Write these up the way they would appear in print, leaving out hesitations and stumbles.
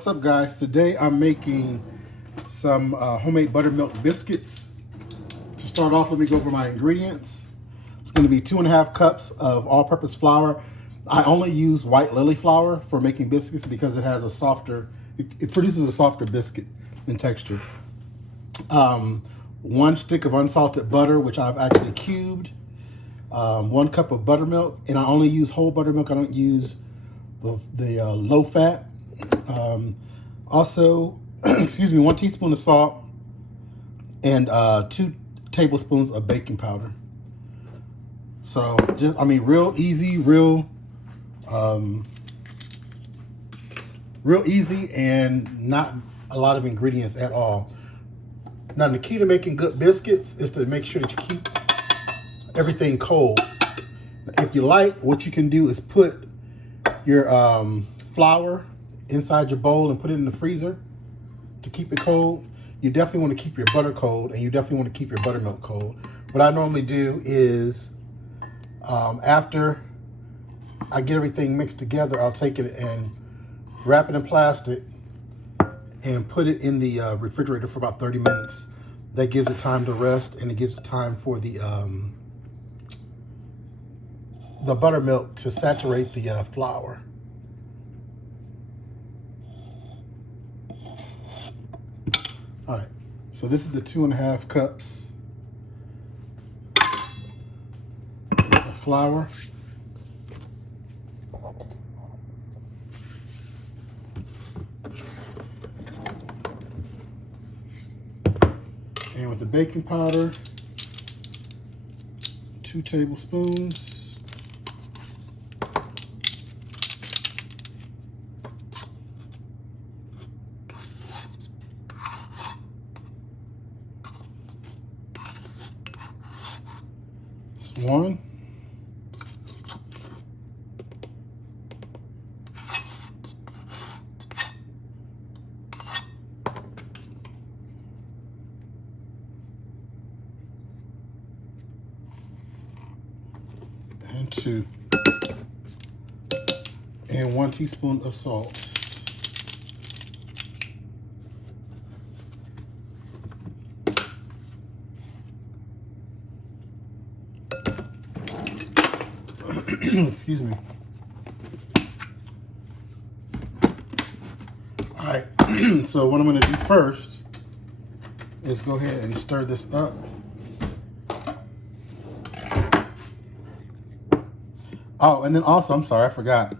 What's up, guys? Today I'm making some homemade buttermilk biscuits. To start off, let me go over my ingredients. It's going to be 2.5 cups of all-purpose flour. I only use white Lilly flour for making biscuits because it has a softer, it produces a softer biscuit in texture. 1 stick of unsalted butter, which I've actually cubed. 1 cup of buttermilk, and I only use whole buttermilk. I don't use the low fat. Also, excuse me, 1 teaspoon of salt and 2 tablespoons of baking powder. So just, I mean, real easy, real easy, and not a lot of ingredients at all. Now, the key to making good biscuits is to make sure that you keep everything cold. If you like, what you can do is put your flour inside your bowl and put it in the freezer to keep it cold. You definitely want to keep your butter cold, and you definitely want to keep your buttermilk cold. What I normally do is after I get everything mixed together, I'll take it and wrap it in plastic and put it in the refrigerator for about 30 minutes. That gives it time to rest, and it gives it time for the buttermilk to saturate the flour. All right, so this is the 2.5 cups of flour. And with the baking powder, 2 tablespoons. One. And 2. And 1 teaspoon of salt. Excuse me. All right, so what I'm going to do first is go ahead and stir this up. Oh, and then also, I'm sorry, I forgot.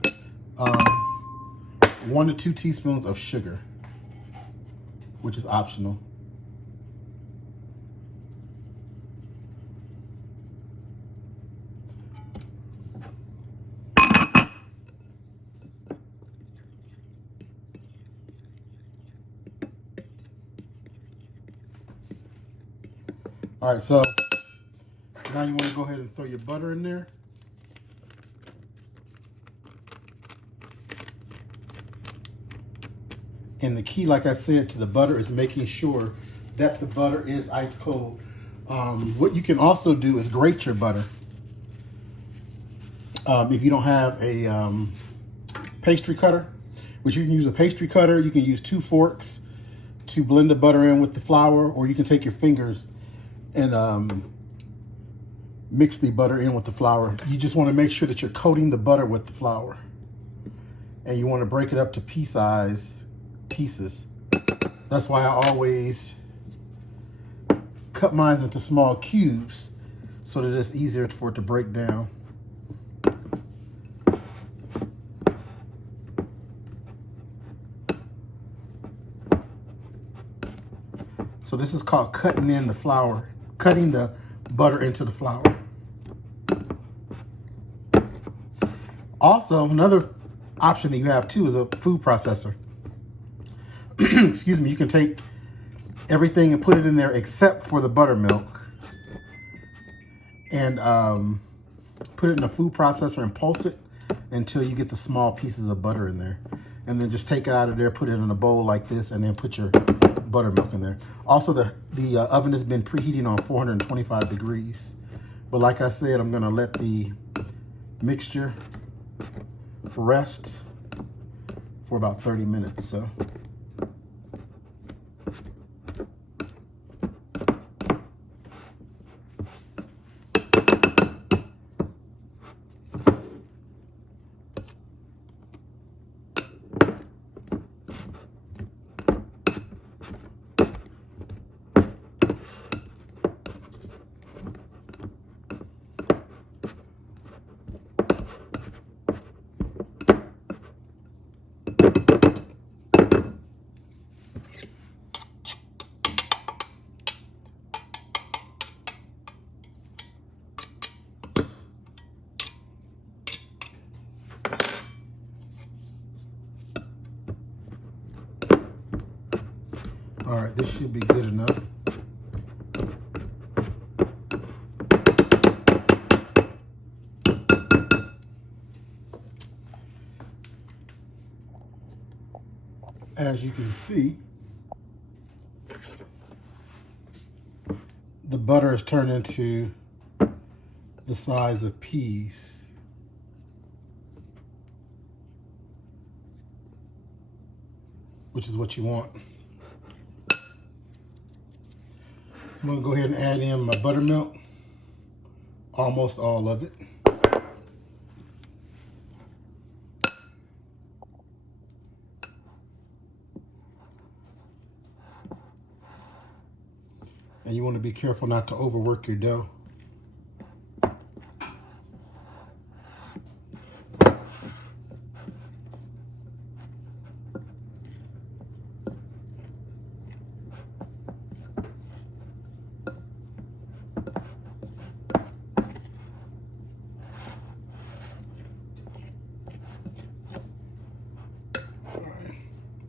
1 to 2 teaspoons of sugar, which is optional. All right, so now you want to go ahead and throw your butter in there. And the key, like I said, to the butter is making sure that the butter is ice cold. What you can also do is grate your butter. If you don't have a pastry cutter, which you can use a pastry cutter, you can use 2 forks to blend the butter in with the flour, or you can take your fingers and mix the butter in with the flour. You just want to make sure that you're coating the butter with the flour, and you want to break it up to pea-sized pieces. That's why I always cut mine into small cubes so that it's easier for it to break down. So this is called cutting in the flour, cutting the butter into the flour. Also, another option that you have too is a food processor. Excuse me, you can take everything and put it in there except for the buttermilk, and put it in a food processor and pulse it until you get the small pieces of butter in there. And then just take it out of there, put it in a bowl like this, and then put your buttermilk in there. Also, the oven has been preheating on 425 degrees. But like I said, I'm gonna let the mixture rest for about 30 minutes. So. All right, this should be good enough. As you can see, the butter has turned into the size of peas. Which is what you want. I'm gonna go ahead and add in my buttermilk, almost all of it. And you want to be careful not to overwork your dough.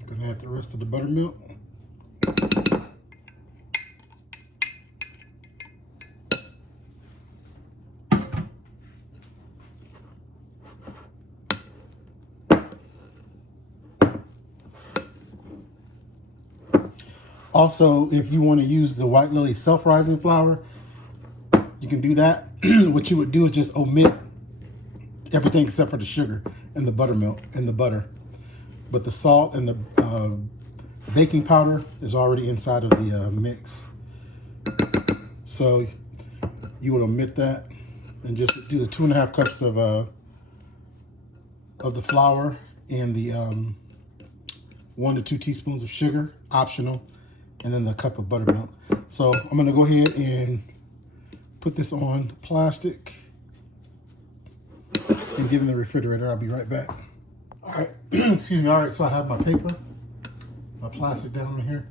Gonna add the rest of the buttermilk. Also, if you want to use the White Lilly self-rising flour, you can do that. What you would do is just omit everything except for the sugar and the buttermilk and the butter. But the salt and the baking powder is already inside of the mix. So you would omit that and just do the 2.5 cups of the flour and the 1 to 2 teaspoons of sugar, optional, and then the cup of buttermilk. So I'm gonna go ahead and put this on plastic and get in the refrigerator. I'll be right back. All right, excuse me. All right, so I have my paper, my plastic down in here.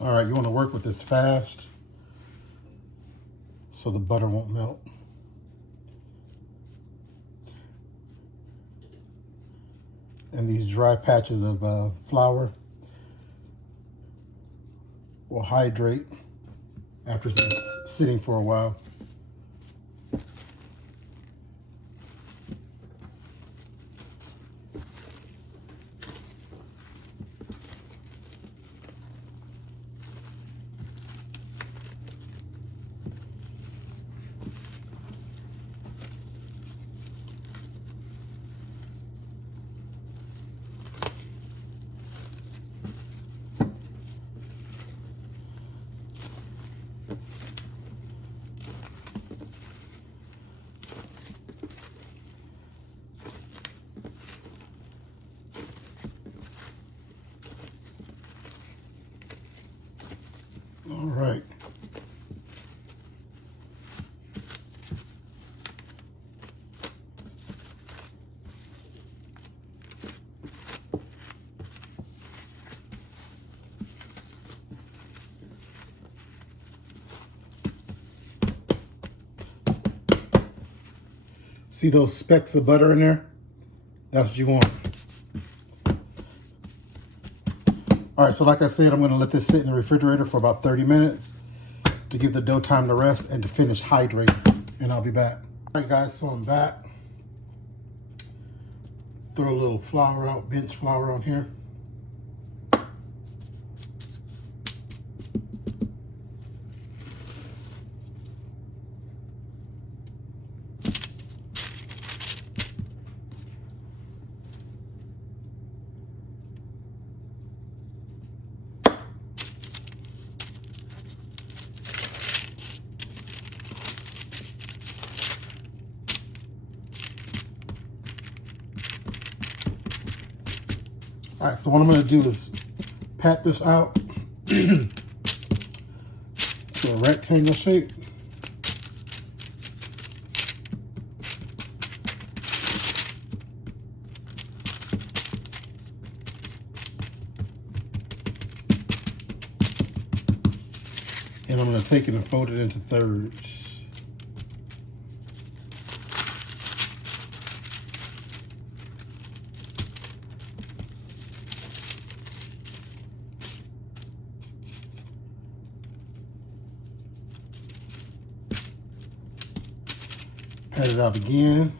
All right, you want to work with this fast so the butter won't melt. And these dry patches of flour will hydrate after sitting for a while. All right. See those specks of butter in there? that's what you want. All right, so like I said, I'm gonna let this sit in the refrigerator for about 30 minutes to give the dough time to rest and to finish hydrating, and I'll be back. All right guys, so I'm back. Throw a little flour out, bench flour on here. All right, so what I'm going to do is pat this out to a rectangle shape. And I'm going to take it and fold it into thirds. Pat it out again.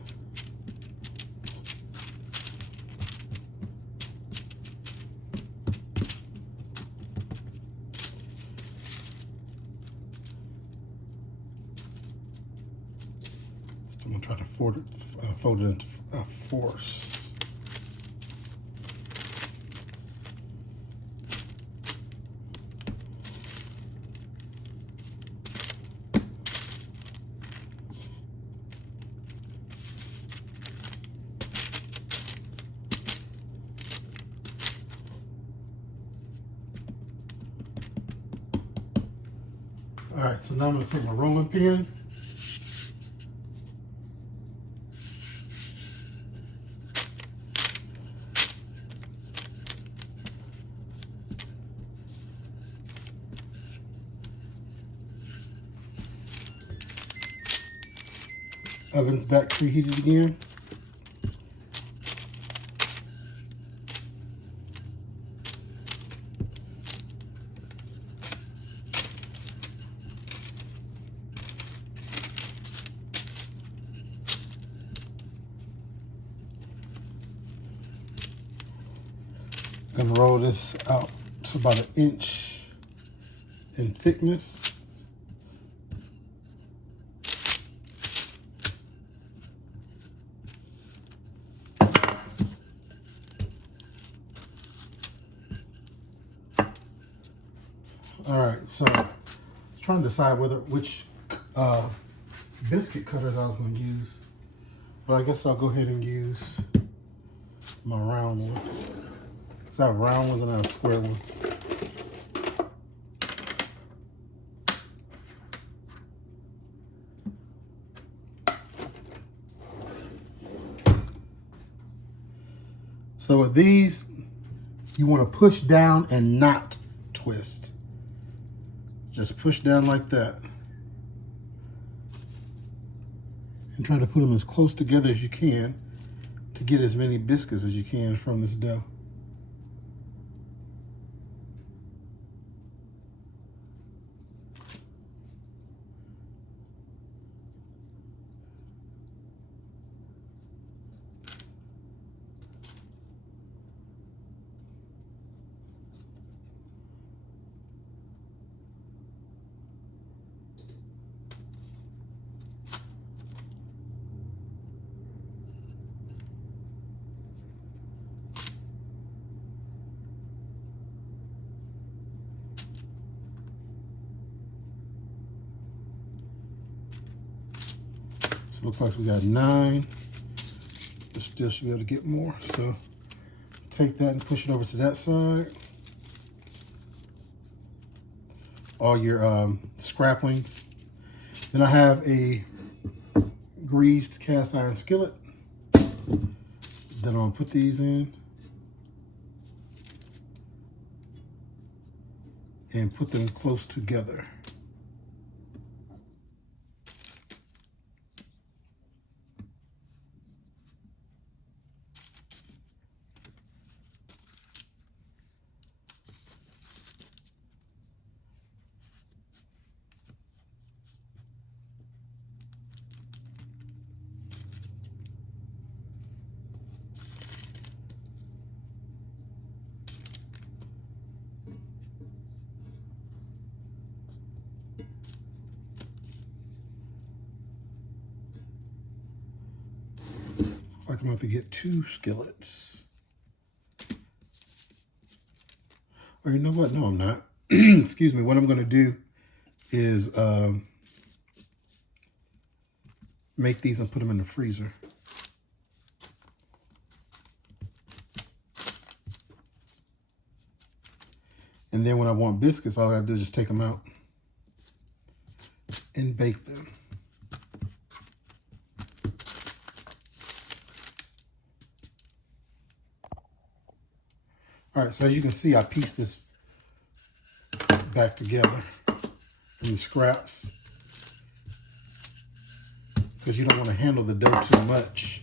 I'm gonna try to fold it into fours. All right, so now I'm going to take my rolling pin. Oven's back preheated again. I'm gonna roll this out to about 1 inch in thickness. All right, so I was trying to decide which biscuit cutters I was going to use, but I guess I'll go ahead and use my round one. So I have round ones and I have square ones. So with these, you want to push down and not twist. Just push down like that. And try to put them as close together as you can to get as many biscuits as you can from this dough. Looks like we got 9, but still should be able to get more. So take that and push it over to that side. All your scraplings. Then I have a greased cast iron skillet. Then I'm gonna put these in and put them close together. I'm going to get 2 skillets. Or you know what? No, I'm not. Excuse me. What I'm going to do is make these and put them in the freezer. And then when I want biscuits, all I gotta do is just take them out and bake them. All right, so as you can see, I pieced this back together from the scraps because you don't want to handle the dough too much.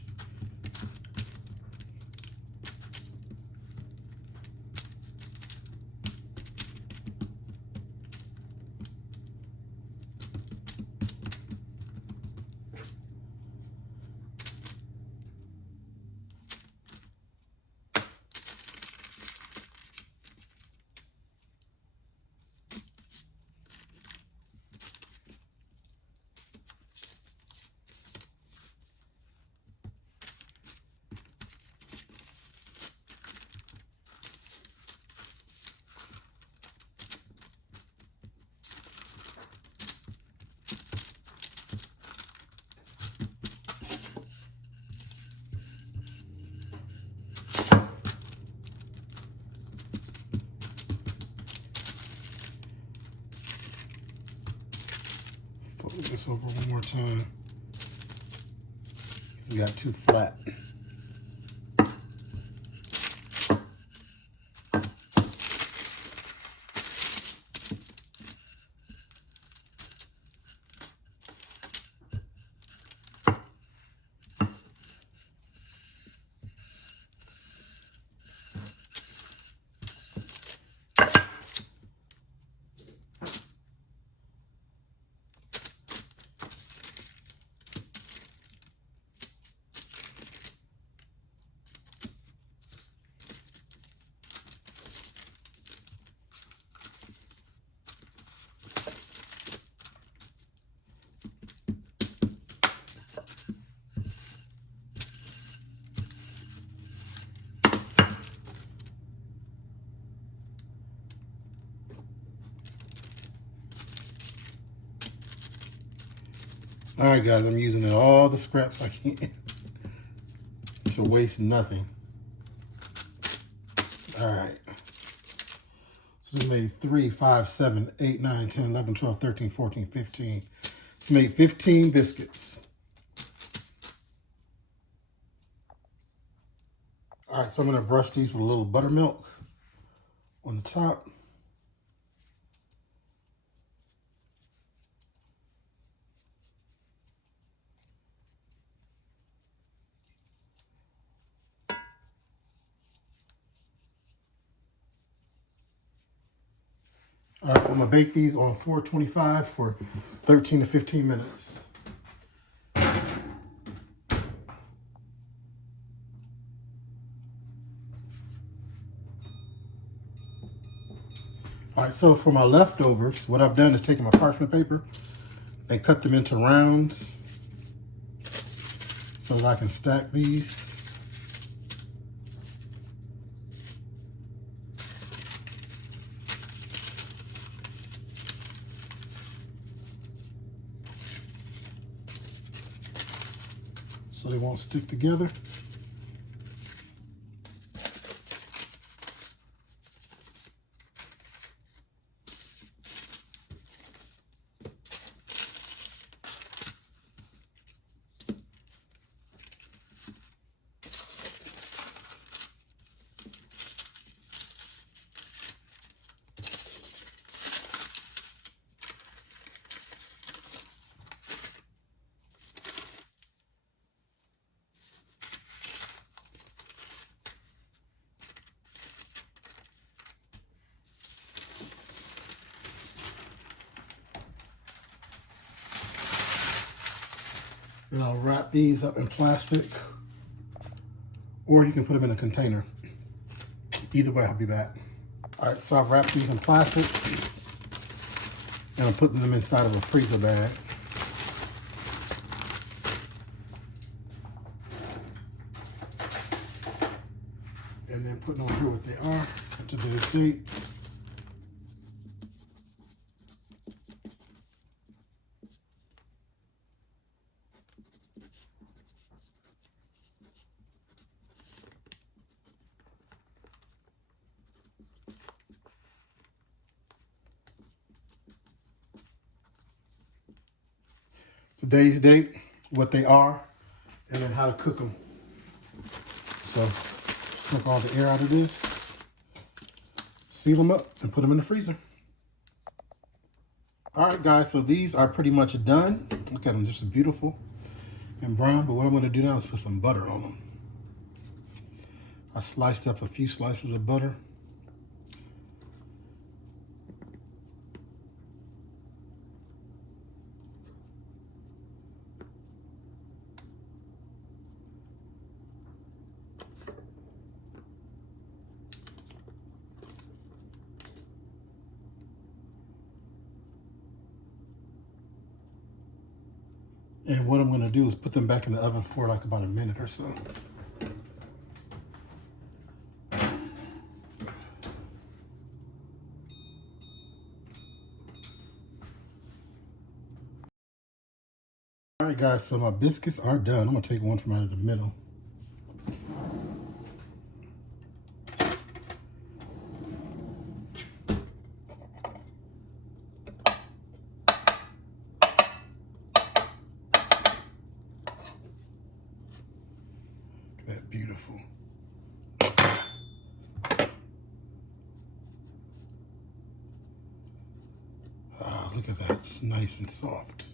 Fold this over one more time. It got too flat. All right, guys, I'm using all the scraps I can to waste nothing. All right. So this made 3, 5, 7, 8, 9, 10, 11, 12, 13, 14, 15. It's made 15 biscuits. All right, so I'm going to brush these with a little buttermilk on the top. All right, I'm gonna bake these on 425 for 13 to 15 minutes. All right, so for my leftovers, what I've done is taken my parchment paper and cut them into rounds so that I can stack these. So they won't stick together. And I'll wrap these up in plastic, or you can put them in a container. Either way, I'll be back. All right, so I've wrapped these in plastic, and I'm putting them inside of a freezer bag. today's date. Today's date, what they are, and then how to cook them. So, suck all the air out of this, seal them up, and put them in the freezer. All right, guys, so these are pretty much done. Look at them, just beautiful and brown. But what I'm going to do now is put some butter on them. I sliced up a few slices of butter. And what I'm going to do is put them back in the oven for like about a minute or so. All right, guys, so my biscuits are done. I'm going to take one from out of the middle. That beautiful. Ah, look at that, it's nice and soft.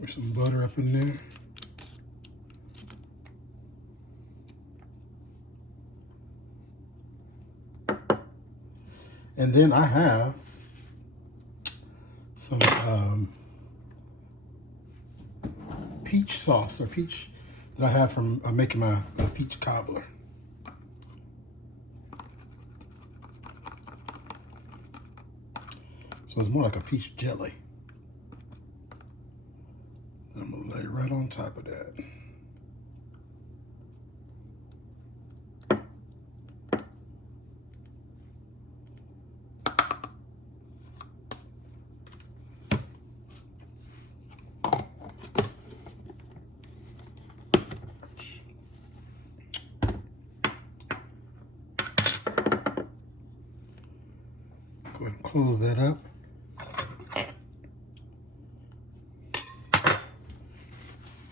Put some butter up in there. And then I have some peach sauce or peach that I have from making my peach cobbler. So it's more like a peach jelly. And I'm gonna lay right on top of that. Go ahead and close that up.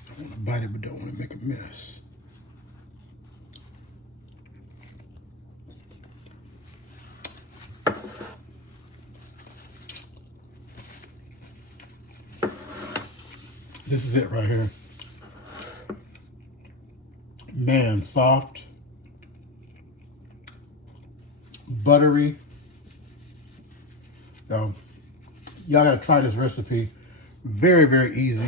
I want to bite it, but don't want to make a mess. This is it right here. Man, soft, buttery. Y'all gotta try this recipe. Very, very easy.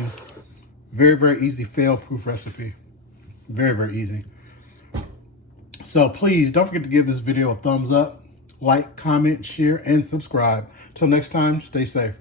Very, very easy fail-proof recipe. Very, very easy. So please don't forget to give this video a thumbs up, like, comment, share, and subscribe. Till next time, stay safe.